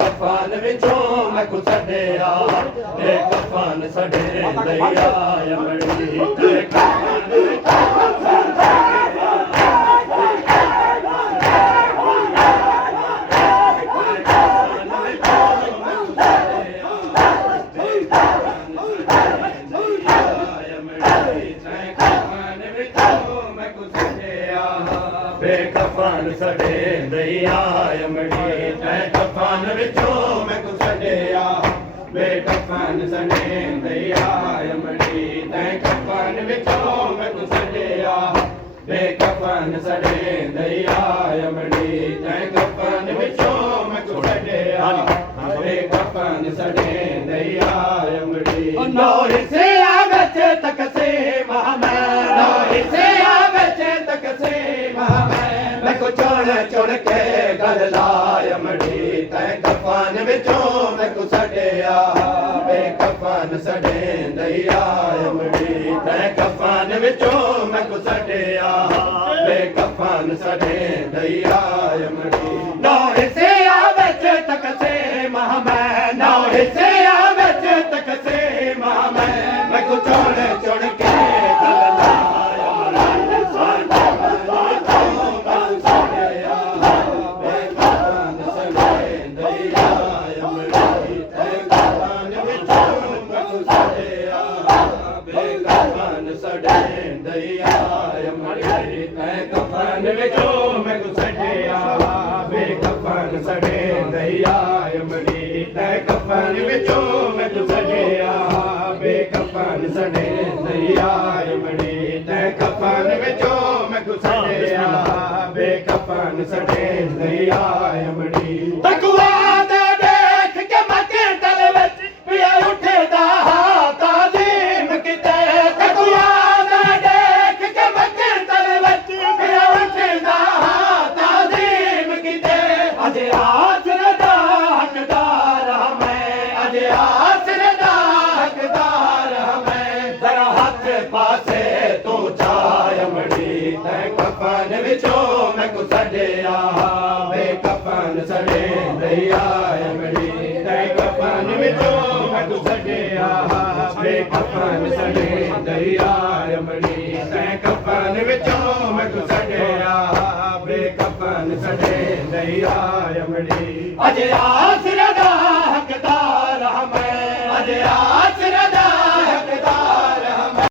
कफन विचों मैं कुसड़िया ते कफन सड़े दया यमड़ी ते कफन बेकफन सड़े दया यमड़ी तै कफन विचों मैं कुसड़िया बेकफन सड़े दया यमड़ी तै कफन विचों मैं कुसड़िया बेकफन सड़े दया यमड़ी तै कफन विचों मैं कुसड़िया बेकफन सड़े दया यमड़ी नौ हिस्से आगच तक से महामै नौ हिस्से आगच तक से मैं को चुन चुन के गल लायमड़ी तै कफन विचों मैं को सड़िया बेकफन सड़े दया यमड़ी तै कफन विचों मैं को सड़िया बेकफन सड़े दया यमड़ी नौ हिस्से आवेच तक से महामै नौ हिस्से आवेच तक से महामै मैं को चुन चुन के गल कफन विचों मैं कुसड़िया बेकफन सड़े दया यमड़ी तै कफन विचों मैं कुसड़िया बेकफन सड़े दया यमड़ी तै कफन विचों मैं कुसड़िया बेकफन सड़े दया यमड़ी तकवा दा देख के मचे तल विच पिया उठे दा ताज़ीम किते तकवा पासे तू जायमड़ी तै कफन विचों मैं कुसड़िया बेकफन सड़े दया यमड़ी तै कफन विचों मैं कुसड़िया बेकफन सड़े दया यमड़ी तै कफन विचों मैं कुसड़िया बेकफन सड़े दया यमड़ी अज आस